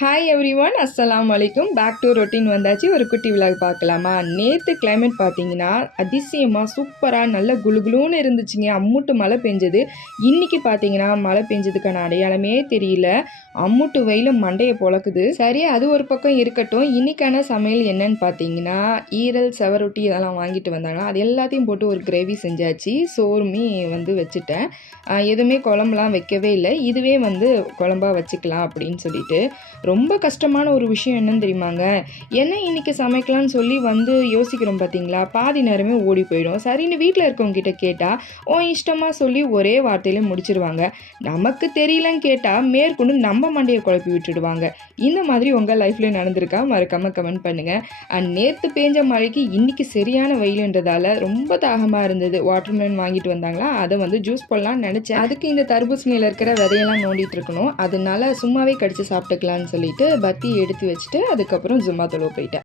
Hi every one அஸ்லாம் வலைக்கும் back to routine வந்தாச்சு. ஒரு குட்டி விழாக் பார்க்கலாமா? நேற்று கிளைமேட் பார்த்தீங்கன்னா அதிசயமாக சூப்பராக நல்ல குளுகுளுன்னு இருந்துச்சுங்க. அம்முட்டு மழை பெஞ்சது. இன்னைக்கு பார்த்தீங்கன்னா மழை பெஞ்சதுக்கான அடையாளமே தெரியல. அம்முட்டு வெயில் மண்டையை பொழக்குது. சரி அது ஒரு பக்கம் இருக்கட்டும். இன்னைக்கான சமையல் என்னன்னு பார்த்தீங்கன்னா ஈரல் செவரொட்டி இதெல்லாம் வாங்கிட்டு வந்தாங்கன்னா அது எல்லாத்தையும் போட்டு ஒரு கிரேவி செஞ்சாச்சு. சோறுமே வந்து வச்சுட்டேன். எதுவுமே குழம்புலாம் வைக்கவே இல்லை. இதுவே வந்து குழம்பா வச்சுக்கலாம் அப்படின்னு சொல்லிட்டு ரொம்ப கஷ்டமான ஒரு விஷயம் என்னன்னு தெரியுமாங்க? என்ன இன்னைக்கு சமைக்கலாம்னு சொல்லி வந்து யோசிக்கிறோம் பார்த்தீங்களா பாதி நேரமே ஓடி போயிடும். சரின்னு வீட்டில் இருக்கவங்ககிட்ட கேட்டால் ஓ இஷ்டமாக சொல்லி ஒரே வார்த்தையில முடிச்சிருவாங்க. நமக்கு தெரியலன்னு கேட்டால் மேற்கொண்டு நம்ம மண்டையை குழப்பி விட்டுடுவாங்க. இந்த மாதிரி உங்கள் லைஃப்ல நடந்திருக்கா? மறக்காம கமெண்ட் பண்ணுங்க. அண்ட் நேற்று பேஞ்ச மழைக்கு இன்னைக்கு சரியான வெயிலுன்றதால ரொம்ப தாகமாக இருந்தது. வாட்டர்மெலன் வாங்கிட்டு வந்தாங்களா? அதை வந்து ஜூஸ் போடலான்னு நினச்சேன். அதுக்கு இந்த தர்பூசணியில் இருக்கிற விதையெல்லாம் நோண்டிட்டு இருக்கணும். அதனால சும்மாவே கடிச்சு சாப்பிட்டுக்கலாம்னு சொல்லிட்டு பத்தி எடுத்து வச்சுட்டு அதுக்கப்புறம் ஜும்மா தொழுவ போயிட்டேன்.